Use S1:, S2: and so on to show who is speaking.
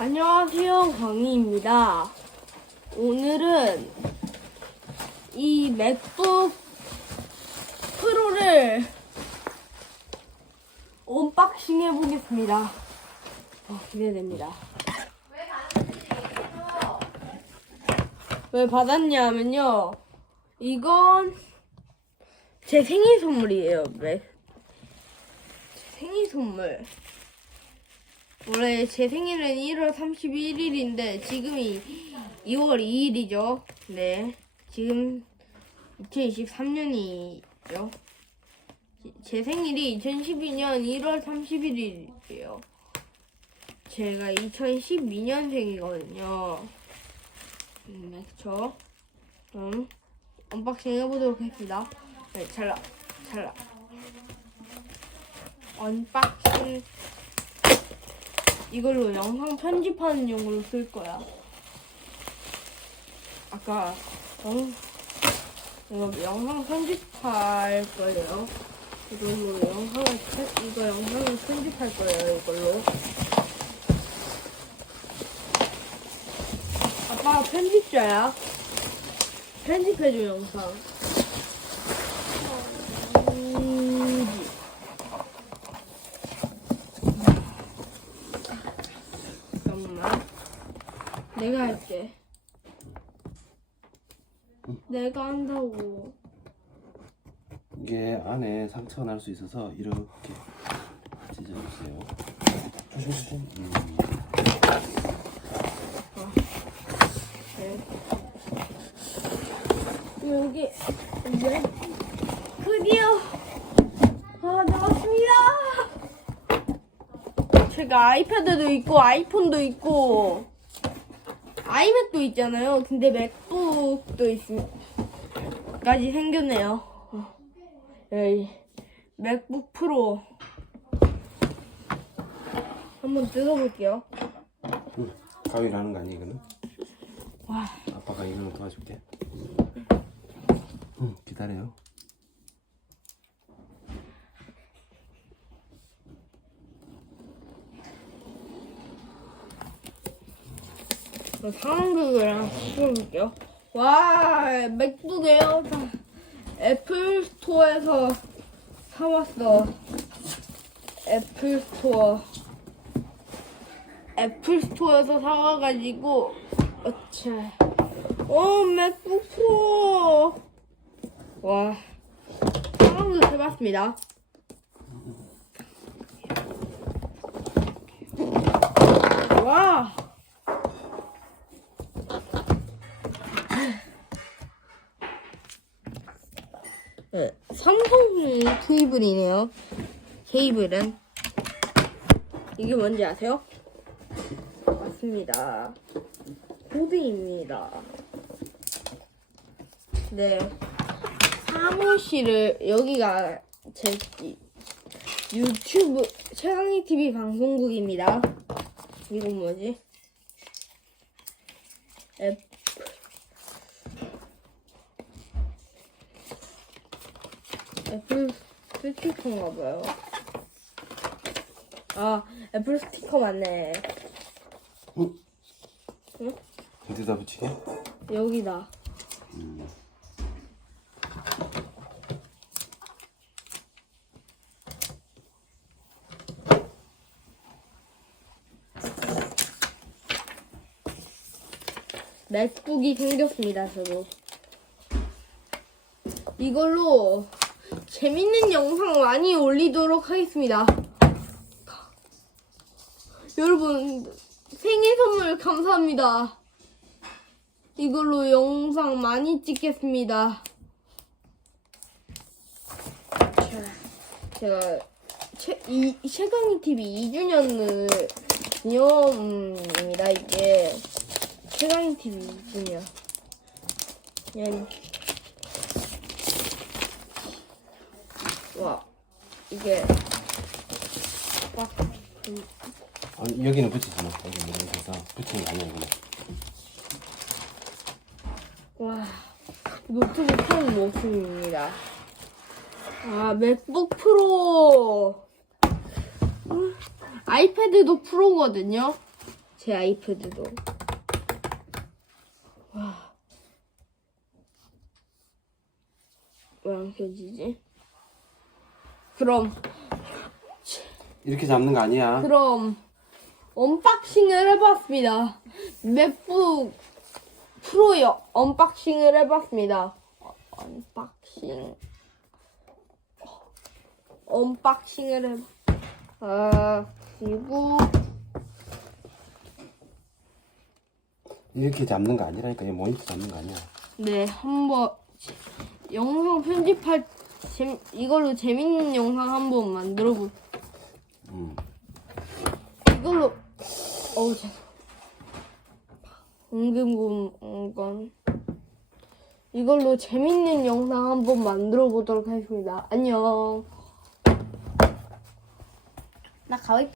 S1: 안녕하세요, 광희입니다. 오늘은 이 맥북 프로를 언박싱 해보겠습니다. 어, 기대됩니다. 왜 받았냐면요. 이건 제 생일 선물이에요. 맥. 제 생일 선물. 원래 제 생일은 1월 31일인데 지금이 2월 2일이죠. 네. 지금 2023년이죠. 제 생일이 2012년 1월 31일이에요. 제가 2012년생이거든요. 음, 네, 그쵸. 그럼 언박싱 해보도록 하겠습니다. 네, 잘라, 잘라. 언박싱. 이걸로 영상 편집하는 용으로 쓸 거야. 아까 영, 이거 영상 편집할 거예요. 이걸로 영상을 편- 이거 영상을 편집할 거예요. 이걸로. 아빠가 편집자야. 편집해줘 영상. 음, 잠깐만. 내가 할게. 내가 한다고.
S2: 이게 안에 상처가 날 수 있어서 이렇게 찢어주세요. 조심 조심. 음.
S1: 네. 여기 이제 드디어 아 나왔습니다. 제가 아이패드도 있고 아이폰도 있고 아이맥도 있잖아요. 근데 맥북도 있까지 생겼네요. 어. 여기 맥북 프로 한번 뜯어볼게요.
S2: 응. 가위로 하는 거 아니 이거는?
S1: 와.
S2: 아빠가 이거는 도와줄게. 응 기다려요.
S1: 상황극을 풀어볼게요. 와, 맥북 에어 애플 스토어에서 사왔어. 애플 스토어. 애플 스토어에서 사와가지고, 어차. 오, 맥북 프로! 와, 상황극 해봤습니다. 와! 네, 삼성 케이블이네요. 케이블은 이게 뭔지 아세요? 맞습니다. 코드입니다. 네, 사무실을 여기가 제 이- 유튜브 최강희 TV 방송국입니다. 이건 뭐지? 앱 애플 스티커인가 봐요. 아, 애플 스티커 맞네.
S2: 응?
S1: 응?
S2: 어디다 붙이게?
S1: 여기다. 맥북이 생겼습니다, 저도. 이걸로 재밌는 영상 많이 올리도록 하겠습니다. 여러분, 생일 선물 감사합니다. 이걸로 영상 많이 찍겠습니다. 자, 제가 최, 이, 최강희 TV 2주년을 기념입니다. 이게 최강희 TV 2주년. 예. 와, 이게 막 음,
S2: 아니 여기는 붙이지 마. 여기 이렇게 해서 붙이는 거 아니야 이거는.
S1: 와, 노트북 큰 모습입니다. 아, 맥북 프로. 음, 아이패드도 프로거든요. 제 아이패드도. 왜안 켜지지? 그럼
S2: 이렇게 잡는 거 아니야.
S1: 그럼 언박싱을 해봤습니다. 맥북 프로요 언박싱을 해봤습니다. 어, 언박싱 언박싱을 해. 아 그리고
S2: 이렇게 잡는 거 아니라니까. 이 모니터 잡는 거 아니야.
S1: 네 한번 영상 편집할 재 이걸로 재밌는 영상 한번 만들어 볼.
S2: 음.
S1: 이걸로 어우 죄송. 방금 건 이걸로 재밌는 영상 한번 만들어 보도록 하겠습니다. 안녕. 나 가위